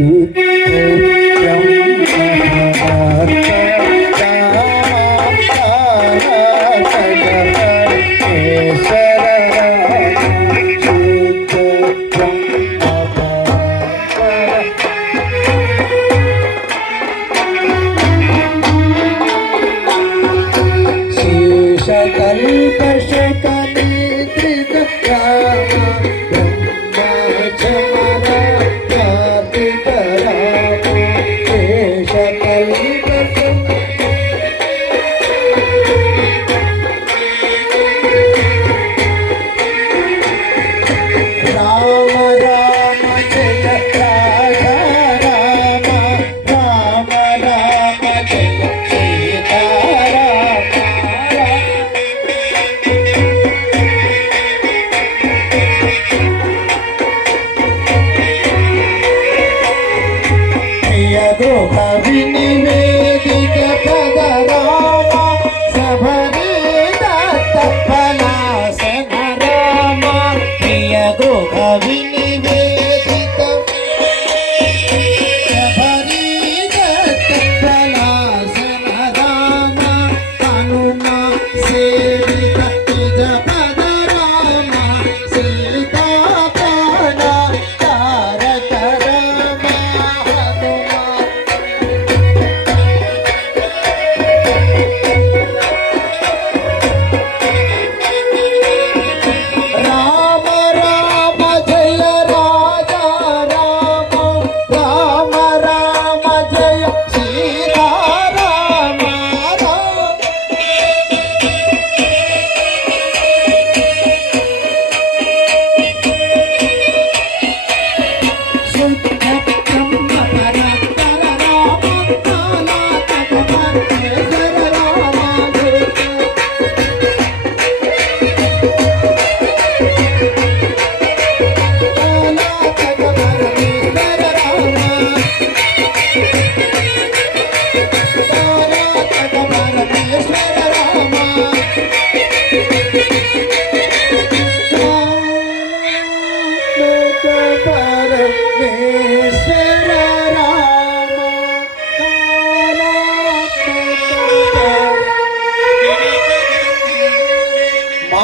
Mm-hmm.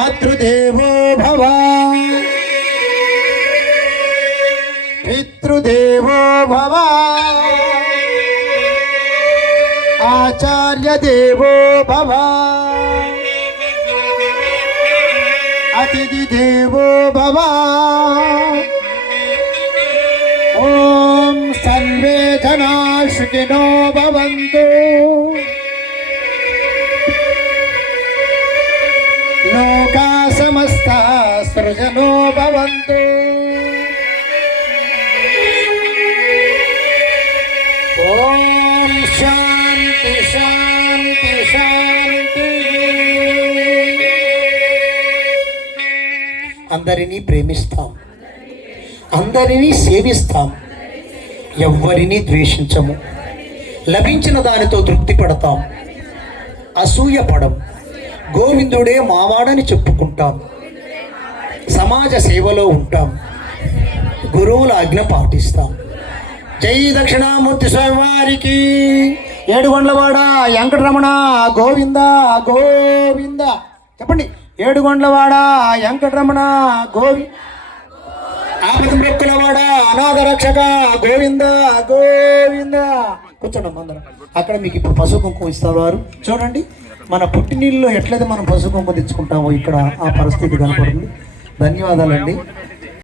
మాతృదేవో భవ. పితృదేవో భవ. ఆచార్యదేవో భవ. అతిథి దేవో భవ. ఓం సర్వే జనా సుఖినో భవంతు. సృజనో భవంతు ఓం శాంతి శాంతి శాంతి అందరినీ ప్రేమిస్తాం అందరినీ సేవిస్తాం ఎవ్వరినీ ద్వేషించము లభించిన దానితో తృప్తి పడతాం అసూయ పడం గోవిందుడే మావాడని చెప్పుకుంటాం సమాజ సేవలో ఉంటాం. గురువుల ఆజ్ఞ పాటిస్తాం. జై దక్షిణామూర్తి స్వామి వారికి ఏడుగొండ్లవాడ వెంకటరమణ గోవింద గోవింద. చెప్పండి. ఏడుగొండ్లవాడ వెంకటరమణ గోవి ఆపద అనాథ రక్షక గోవింద గోవింద. కూర్చోండి అందరం. అక్కడ మీకు ఇప్పుడు పసుపు కుంకుమ ఇస్తారు వారు. చూడండి. మన పుట్టినీళ్ళు ఎట్లయితే మనం పశు కుంకుమ తెచ్చుకుంటామో ఇక్కడ ఆ పరిస్థితి కనపడుతుంది. ధన్యవాదాలండి.